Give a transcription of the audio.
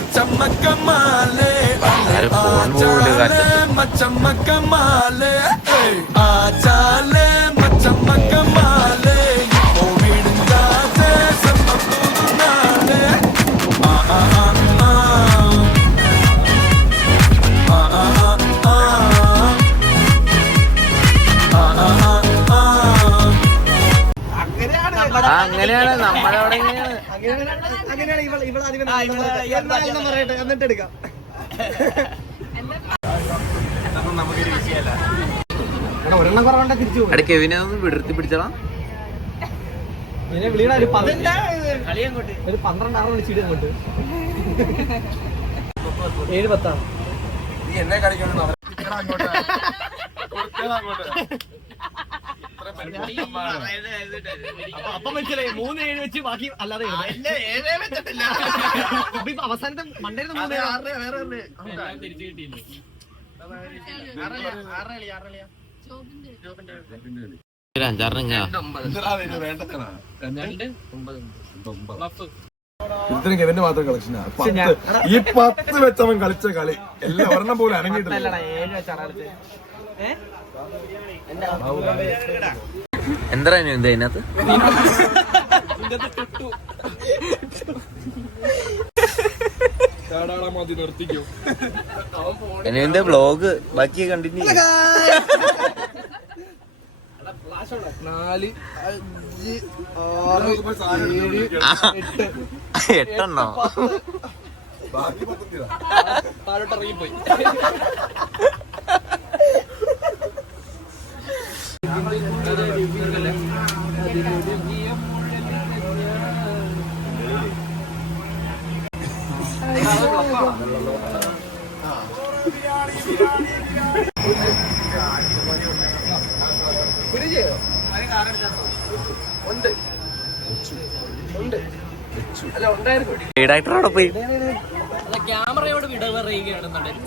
മച്ചമ്മക്കമാലേ ആചാലേ മച്ചമ്മക്കമാലേ ആചാലേ മച്ചമ്മക്കമാലേ അങ്ങനെയാണ് നമ്മളവിടെ എന്നിട്ട് എടുക്കാം. ഒരെണ്ണം കുറവുണ്ട തിരിച്ചു പോകും. കെവിനെ ഒന്ന് വിടർത്തി പിടിച്ചോളാം. ഒരു 12 വിളിച്ചിട്ട് അങ്ങോട്ട് 7-10 എന്നെ കളിക്കണം. അപ്പൊ മനസ്സിലായി 3-7 വെച്ച് ബാക്കി അല്ലാതെ അവസാനത്തെ മണ്ടേന്ന് 3-6 വേറെ ഒരു 5-6 കെവിന്റെ മാത്രം കളക്ഷനാ. ഈ 10 വെച്ചവൻ കളിച്ച കളി എല്ലാം ഒരെണ്ണം പോലും അനങ്ങിയിട്ടില്ല. എന്താ എന്താ അതിനകത്ത് എന്റെ വ്ളോഗ് ബാക്കി കണ്ടിന്യൂ 4, 5, 6, 7, 8 താഴോട്ടിറങ്ങിപ്പോയി. ഡയറക്ടറോടെ പോയി ക്യാമറയോട് വിട പറയുകയാണെന്നുണ്ടെങ്കിൽ